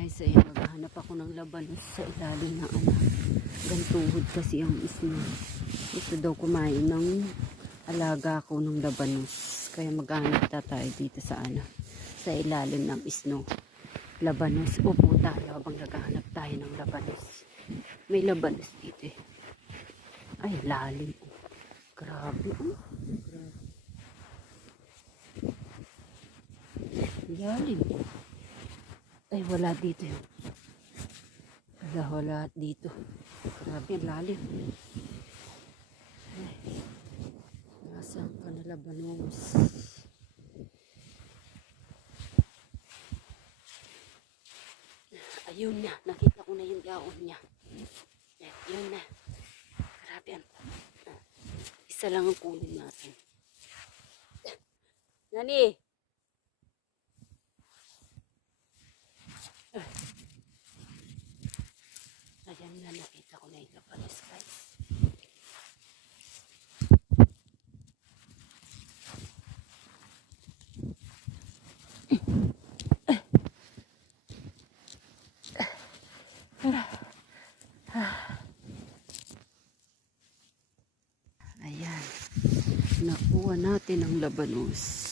guys, ayun, maghahanap ako ng labanos sa ilalim ng gantuhod kasi ang isno. Gusto daw kumain ng alaga ko ng labanos. Kaya maghahanap tayo dito sa sa ilalim ng isno. Labanos o puta, habang naghahanap tayo ng labanos. May labanos dito eh. Ay, lalim. Grabe oh. Lalim. Ay, wala dito yun. Wala dito. Grabe, ang lalim. Ay, nasaan ka na labanos? Ayun na, nakita ko na yung gaon niya. Yun na. Grabe, isa lang ang kunin natin. Nani! Ayan na, nakita ko na yung labanos, guys. Ayan. Nakuha natin ang labanos.